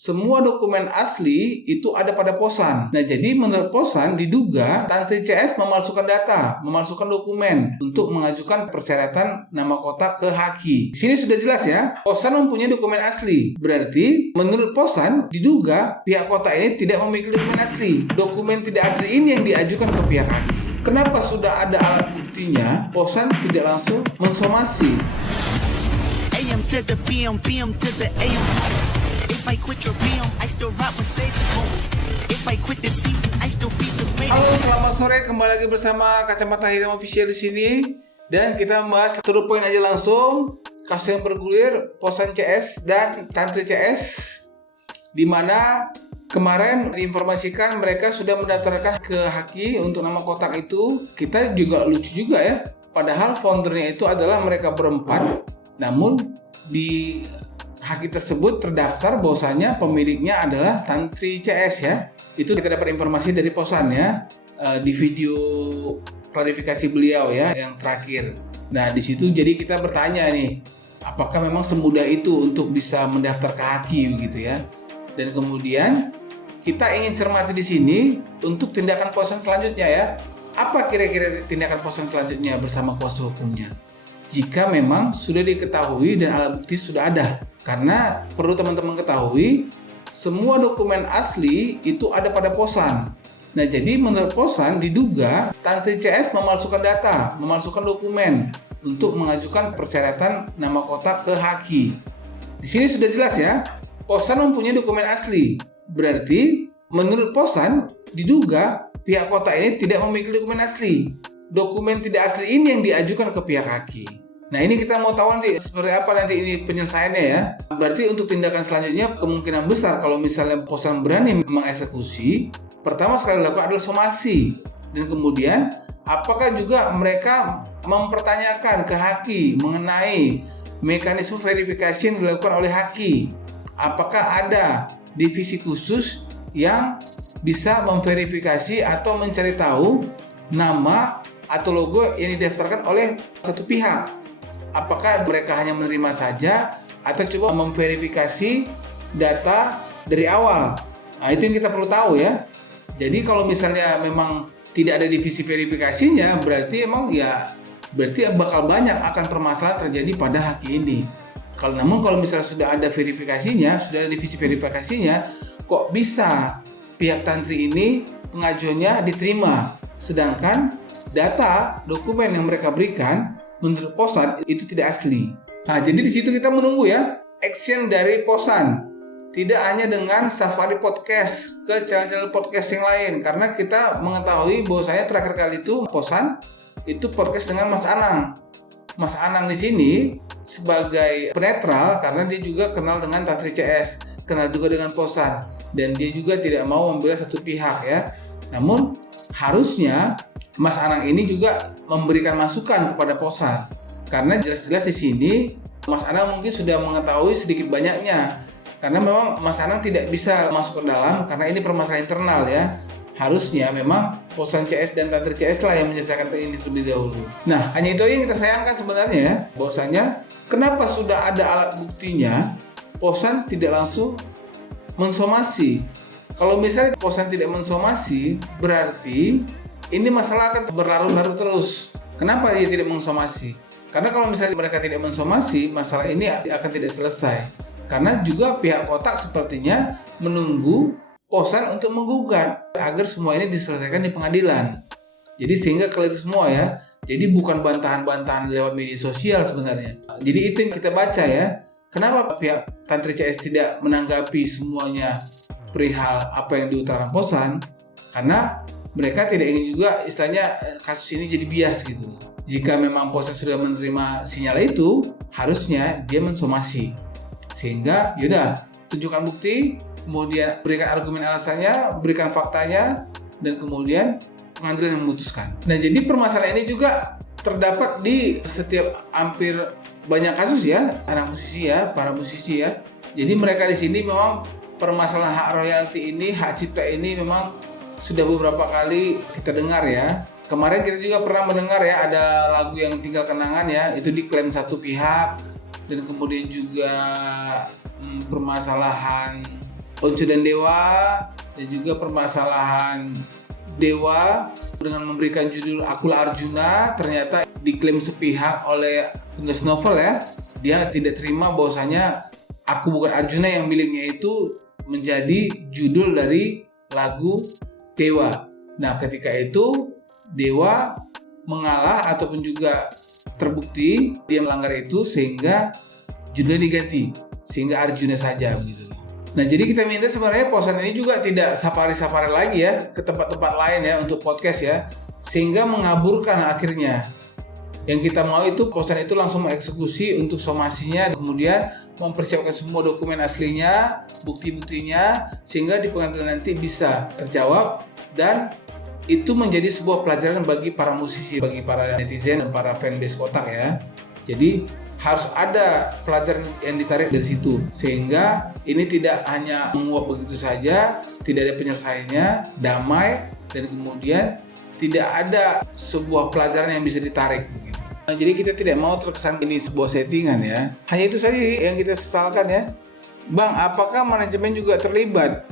semua dokumen asli itu ada pada Posan. Nah, jadi menurut Posan diduga Tantri CS memalsukan data, memalsukan dokumen untuk mengajukan persyaratan nama kota ke Haki. Di sini sudah jelas ya, Posan mempunyai dokumen asli. Berarti menurut Posan diduga pihak kota ini tidak memiliki dokumen asli. Dokumen tidak asli ini yang diajukan ke pihak Haki. Kenapa sudah ada alat buktinya, Posan tidak langsung mensomasi? AM to the PM, PM to the AM. If I quit your PM, I still rap with Sage Home. If I quit this season, I still beat the greatest. Halo, selamat sore, kembali lagi bersama Kacamata Hitam Official di sini. Dan kita membahas to the point aja langsung, kasus yang bergulir Posan CS dan Tantri CS, di mana kemarin diinformasikan mereka sudah mendaftarkan ke Haki untuk nama kotak itu. Kita juga lucu juga ya, padahal foundernya itu adalah mereka berempat, namun di Haki tersebut terdaftar bahwasanya pemiliknya adalah Tantri CS ya. Itu kita dapat informasi dari Posan ya, di video klarifikasi beliau ya yang terakhir. Nah, di situ jadi kita bertanya nih, apakah memang semudah itu untuk bisa mendaftar ke Haki begitu ya? Dan kemudian kita ingin cermati di sini untuk tindakan Posan selanjutnya ya. Apa kira-kira tindakan Posan selanjutnya bersama kuasa hukumnya? Jika memang sudah diketahui dan alat bukti sudah ada. Karena perlu teman-teman ketahui, semua dokumen asli itu ada pada Posan. Nah, jadi menurut Posan diduga Tantri CS memalsukan data, memalsukan dokumen untuk mengajukan persyaratan nama kota ke Haki. Di sini sudah jelas ya, Posan mempunyai dokumen asli. Berarti menurut Posan diduga pihak kota ini tidak memiliki dokumen asli. Dokumen tidak asli ini yang diajukan ke pihak Haki. Nah, ini kita mau tahu nanti seperti apa nanti ini penyelesaiannya ya. Berarti untuk tindakan selanjutnya kemungkinan besar kalau misalnya Posan berani mengeksekusi, pertama sekali dilakukan adalah somasi. Dan kemudian apakah juga mereka mempertanyakan ke Haki mengenai mekanisme verifikasi yang dilakukan oleh Haki. Apakah ada divisi khusus yang bisa memverifikasi atau mencari tahu nama atau logo yang didaftarkan oleh satu pihak. Apakah mereka hanya menerima saja atau coba memverifikasi data dari awal? Nah, itu yang kita perlu tahu ya. Jadi kalau misalnya memang tidak ada divisi verifikasinya, berarti bakal banyak akan permasalahan terjadi pada Haki ini. Namun kalau misalnya sudah ada verifikasinya, sudah ada divisi verifikasinya, kok bisa pihak Tantri ini pengajuannya diterima, sedangkan data dokumen yang mereka berikan menurut Posan itu tidak asli. Nah, jadi di situ kita menunggu ya action dari Posan. Tidak hanya dengan Safari Podcast ke channel-channel podcast yang lain, karena kita mengetahui bahwasanya terakhir kali itu Posan itu podcast dengan Mas Anang. Mas Anang di sini sebagai penetral karena dia juga kenal dengan Tantri CS, kenal juga dengan Posan, dan dia juga tidak mau membela satu pihak ya. Namun harusnya Mas Anang ini juga memberikan masukan kepada Posan, karena jelas-jelas di sini Mas Anang mungkin sudah mengetahui sedikit banyaknya, karena memang Mas Anang tidak bisa masuk ke dalam karena ini permasalahan internal ya. Harusnya memang Posan CS dan Tantri CS lah yang menyelesaikan ini terlebih dahulu. Nah, hanya itu yang kita sayangkan sebenarnya ya, bahwasanya kenapa sudah ada alat buktinya, Posan tidak langsung mensomasi. Kalau misalnya Posan tidak mensomasi, berarti ini masalah akan berlarut-larut terus. Kenapa dia tidak mensomasi? Karena kalau misalnya mereka tidak mensomasi, masalah ini akan tidak selesai. Karena juga pihak kotak sepertinya menunggu Posan untuk menggugat agar semua ini diselesaikan di pengadilan. Jadi sehingga clear semua ya. Jadi bukan bantahan-bantahan lewat media sosial sebenarnya. Jadi itu yang kita baca ya. Kenapa pihak Tantri CS tidak menanggapi semuanya perihal apa yang diutarakan Posan? Karena mereka tidak ingin juga istilahnya kasus ini jadi bias gitu. Jika memang Posan sudah menerima sinyal itu, harusnya dia mensomasi. Sehingga yaudah, tunjukkan bukti, kemudian berikan argumen alasannya, berikan faktanya, dan kemudian pengadilan yang memutuskan. Nah, jadi permasalahan ini juga terdapat di setiap hampir banyak kasus ya, anak musisi ya, para musisi ya. Jadi mereka di sini memang permasalahan hak royalti ini, hak cipta ini memang sudah beberapa kali kita dengar ya. Kemarin kita juga pernah mendengar ya, ada lagu yang Tinggal Kenangan ya, itu diklaim satu pihak, dan kemudian juga permasalahan Once dan Dewa, dan juga permasalahan Dewa dengan memberikan judul Akulah Arjuna ternyata diklaim sepihak oleh penulis novel ya. Dia tidak terima bahwasanya Aku Bukan Arjuna yang miliknya itu menjadi judul dari lagu Dewa. Nah, ketika itu Dewa mengalah ataupun juga terbukti dia melanggar itu sehingga judulnya diganti sehingga Arjuna saja begitu. Nah, jadi kita minta sebenarnya Posan ini juga tidak safari-safari lagi ya ke tempat-tempat lain ya untuk podcast ya, sehingga mengaburkan akhirnya. Yang kita mau itu Posan itu langsung mengeksekusi untuk somasinya, kemudian mempersiapkan semua dokumen aslinya, bukti-buktinya, sehingga di pengadilan nanti bisa terjawab, dan itu menjadi sebuah pelajaran bagi para musisi, bagi para netizen dan para fanbase Kotak ya. Jadi harus ada pelajaran yang ditarik dari situ, sehingga ini tidak hanya menguap begitu saja, tidak ada penyelesaiannya, damai, dan kemudian tidak ada sebuah pelajaran yang bisa ditarik begitu. Nah, jadi kita tidak mau terkesan ini sebuah settingan ya. Hanya itu saja yang kita sesalkan ya. Bang, apakah manajemen juga terlibat?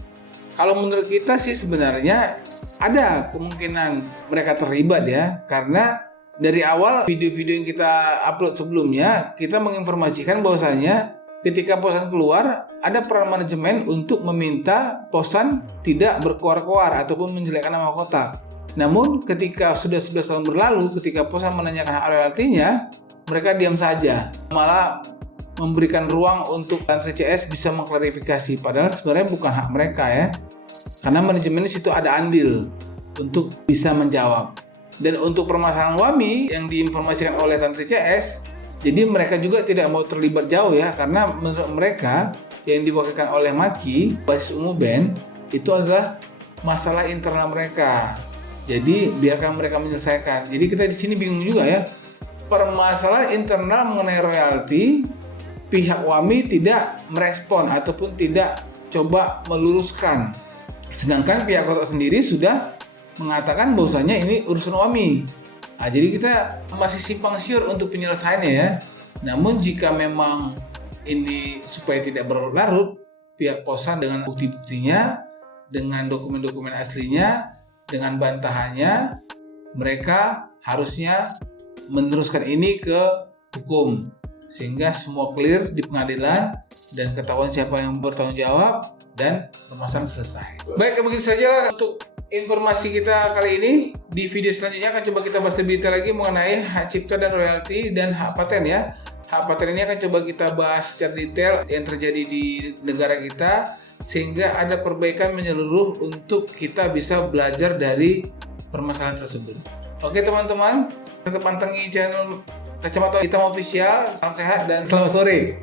Kalau menurut kita sih sebenarnya ada kemungkinan mereka terlibat ya, karena dari awal video-video yang kita upload sebelumnya, kita menginformasikan bahwasanya ketika Posan keluar, ada peran manajemen untuk meminta Posan tidak berkoar-koar ataupun menjelekkan nama Kotak. Namun ketika sudah 11 tahun berlalu, ketika Posan menanyakan hak royaltinya, mereka diam saja. Malah memberikan ruang untuk Tantri CS bisa mengklarifikasi. Padahal sebenarnya bukan hak mereka ya. Karena manajemen di situ ada andil untuk bisa menjawab. Dan untuk permasalahan WAMI yang diinformasikan oleh Tantri CS, jadi mereka juga tidak mau terlibat jauh ya, karena menurut mereka yang diwakilkan oleh Maki, basis umum band, itu adalah masalah internal mereka. Jadi biarkan mereka menyelesaikan. Jadi kita di sini bingung juga ya, permasalahan internal mengenai royalti, pihak WAMI tidak merespon ataupun tidak coba meluruskan. Sedangkan pihak Kotak sendiri sudah mengatakan bahwasanya ini urusan WAMI. Nah, jadi kita masih simpang siur untuk penyelesaiannya ya. Namun jika memang ini supaya tidak berlarut, pihak Posan dengan bukti-buktinya, dengan dokumen-dokumen aslinya, dengan bantahannya, mereka harusnya meneruskan ini ke hukum sehingga semua clear di pengadilan dan ketahuan siapa yang bertanggung jawab dan permasalahan selesai. Baik, begitu saja lah untuk informasi kita kali ini. Di video selanjutnya akan coba kita bahas lebih detail lagi mengenai hak cipta dan royalti dan hak paten ya. Hak paten ini akan coba kita bahas secara detail yang terjadi di negara kita, sehingga ada perbaikan menyeluruh untuk kita bisa belajar dari permasalahan tersebut. Oke teman-teman, tetap pantengin channel Kacamata Hitam Official. Salam sehat dan selamat sore.